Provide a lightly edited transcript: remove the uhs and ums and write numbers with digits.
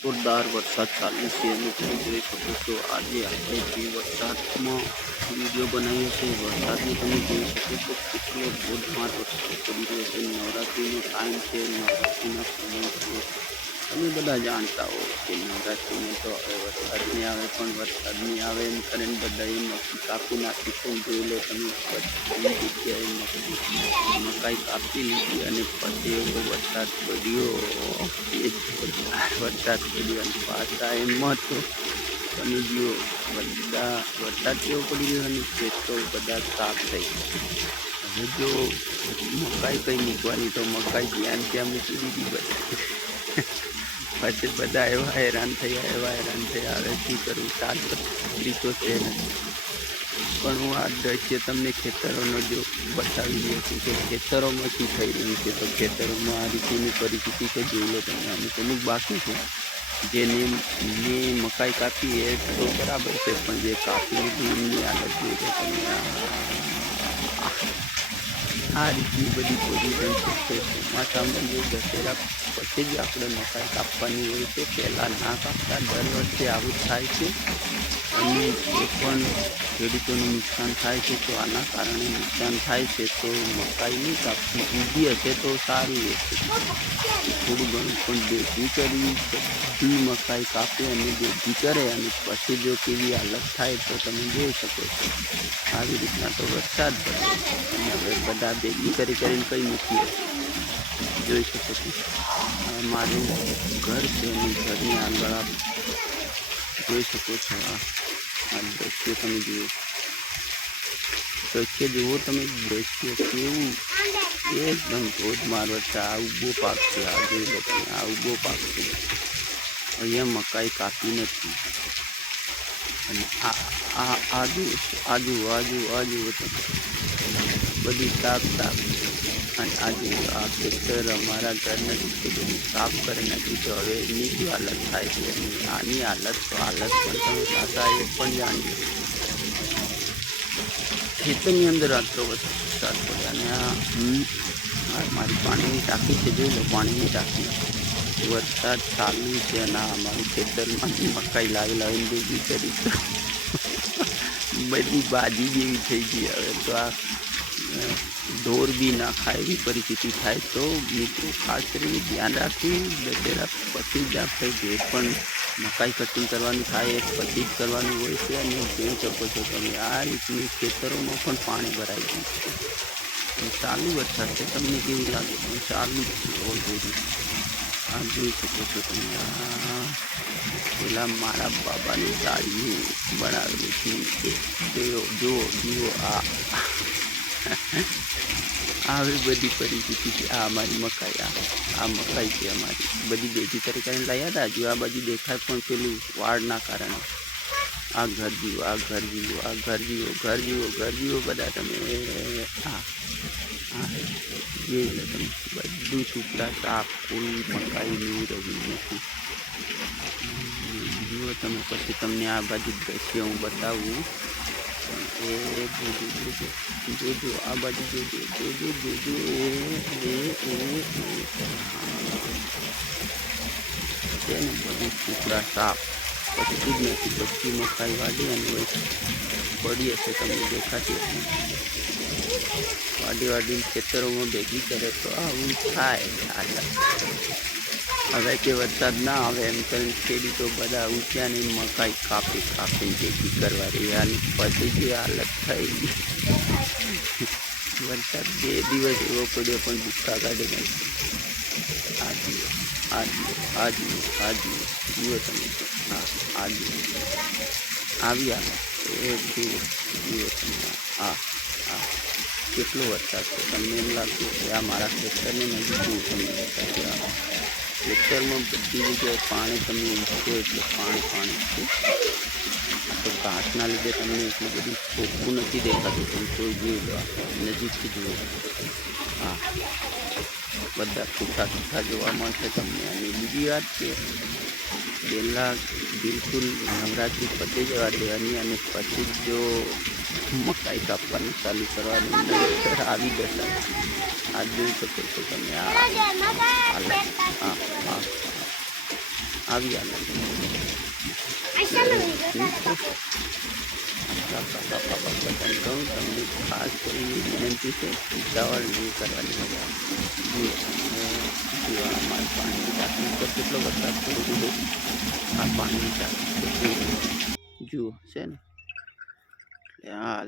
જોરદાર વરસાદ ચાલુ છે અને તમે જોઈ શકો છો આજે આપણે જે વરસાદમાં વિડીયો બનાવ્યો છે વરસાદને તમે જોઈ શકો છો કેટલો ધોધમાર વરસાદ પડી રહ્યો છે. નવરાત્રિનો ટાઈમ છે, નવરાત્રિનો સમય છે. તમે બધા જાણતા હો કે નવરાત્રિમાં તો હવે વરસાદ નહીં આવે પણ વરસાદ નહીં આવે એમ કરીને બધાએ મક્કી કાપી નાખી છે. જોઈ લો તમે બધી જગ્યાએ મકાઈ કાપી લીધી અને પછી એવો વરસાદ પડ્યો એ જોરદાર વરસાદ પડ્યો અને પાછા એમાં તો તમે જુઓ બધા વરસાદ કેવો પડી રહ્યો અને ખેતો બધા સાફ થઈ ગયા. હવે જો મકાઈ કઈ મૂકવાની તો મકાઈ જ્યાં ત્યાં મૂકી દીધી બધા. પછી બધા એવા હેરાન થયા હવે શું કરવું શાકભાજી તો છે નથી. પણ હું આ દ્રશ્ય તમને ખેતરોનો જો બતાવી રહ્યો છું કે ખેતરોમાં શું થઈ રહ્યું છે. તો ખેતરોમાં આ રીતની પરિસ્થિતિ છે, જોઈ લો તમે. અમુક બાકી છે જેને મકાઈ કાપી એ તો બરાબર છે, પણ જે કાપી લીધી એમની હાલત જોઈ લો તમે. આ રીતની બધી પોઝિશન છે. ચોમાસામાં જે દશેરા પછી જ આપણે મકાઈ કાપવાની હોય છે, પહેલાં ના કાપતા. દર વર્ષે આવું જ થાય છે અને એ પણ ખેડૂતોનું નુકસાન થાય છે. તો આના કારણે નુકસાન થાય છે તો મકાઈ નહીં કાપવી, ઊભી હશે તો સારું રહેશે. થોડું ઘણું પણ ભેગી કરી બધી મકાઈ કાપે અને ભેગી કરે અને પછી જો કેવી હાલત થાય તો તમે જોઈ શકો છો. આવી રીતના તો વરસાદ પડે અને હવે બધા ભેગી કરીને કઈ મૂકીએ જોઈ શકો છો. મારું ઘર છે અને ઘરની આગળ આપ જોઈ શકો છો. આ દ્રશ્ય તમે જુઓ, દ્રશ્ય જુઓ તમે, દ્રશ્ય કેવું એકદમ ધોધમાર વરસાદ. આ ઊભો પાક છે, આ જોઈ લો તમે, આ ઊભો પાક છે. અહીંયા મકાઈ કાપી નથી અને આજુ તમે બધી સાફ અને આ ખેતર અમારા ઘર નથી તો બધું સાફ કરી નાખ્યું તો હવે એની શું હાલત થાય છે અને આની હાલત પણ તમે પાછા એ પણ જાણી લો. ખેતરની અંદર આટલો વરસાદ પડે અને આ મારી પાણીની ટાંકી છે, જોઈ લો પાણીની ટાંકી. વરસાદ ચાલુ છે અને અમારું ખેતરમાં મકાઈ લાવીને ભેગી કરી તો બધી બાજી જેવી થઈ ગઈ. હવે તો આ ઢોર બી ના ખાય એવી પરિસ્થિતિ થાય. તો મિત્રો ખાસ કરીને ધ્યાન રાખવું, દશેરા પછી જ આપણે જે પણ મકાઈ કટિંગ કરવાનું થાય એ પછી જ કરવાનું હોય છે. અને જોઈ શકો છો તમે આ રીતની ખેતરોમાં પણ પાણી ભરાઈ ગયું છે. ચાલુ વરસાદ છે, તમને કેવું લાગે? ચાલુ જ છે ઓલરેડી. આ જોઈ શકો છો તમે. પેલા મારા બાબાની દાઢી બનાવેલી છે, જુઓ આવી બધી પરિસ્થિતિ છે. આ અમારી મકાઈ, આ મકાઈ છે અમારી. બધી ભેગી કરીને લાવ્યા હતા. હજુ આ બાજુ દેખાય પણ પેલું વાળના કારણે. આ ઘર જુઓ બધા તમે. જોઈ લો તમે, બધું સુપડા સાફ, કોઈ મકાઈ નહીં રહ્યું નથી. જુઓ તમે, પછી તમને આ બાજુ દ્રશ્ય હું બતાવું. જોજો આ બાજુ જોજો છે ને બધું ટુકડા સાફ. પછી જ નથી, બધી મકાઈ વાળી અને પડી હશે, તમને દેખાતી હશે. વાડીને ખેતરોમાં ભેગી કરે તો આવું થાય. હવે કે વરસાદ ના આવે એમ કરીને ખેડૂતો બધા ઉઠ્યા ને મકાઈ કાપીને ભેગી કરવા રહ્યા અને પછી જે હાલત થઈ. વરસાદ 2 દિવસ એવો પડ્યો પણ દુષ્કાળ કાઢી નાખ્યો. જુઓ તમે, આવ્યા એ જુઓ તમે. કેટલો વરસાદ છે, તમને એમ લાગતું કે આ મારા ખેતરને નજીક જુઓ તમને વરસાદ. ખેતરમાં બધી જગ્યાએ પાણી તમે ઊંચો એટલે પાણી છે. આ તો ઘાસના લીધે તમને એટલું બધું ચોખ્ખું નથી દેખાતું, પણ તો જોઈ લો, નજીકથી જુઓ. બધા છૂટા જોવા મળશે તમને. અને બીજી વાત છે, પહેલાં બિલકુલ નવરાત્રિ પતી જવા દેવાની અને પછી જો મકાઈ કાપવાનું ચાલુ કરવાનું આવી જશે. આ જોઈ શકો છો તમે. આવી હાલત કાકા બધાને કહું તમને ખાસ કરીને વિનંતી છે ઉતાવળ નહીં કરવાની જુઓ જુઓ અમારે પાણીની ટાંકી ઉપર કેટલો વરસાદ પડી દીધો આ પાણીની ટાંકી જુઓ છે ને એટલે હા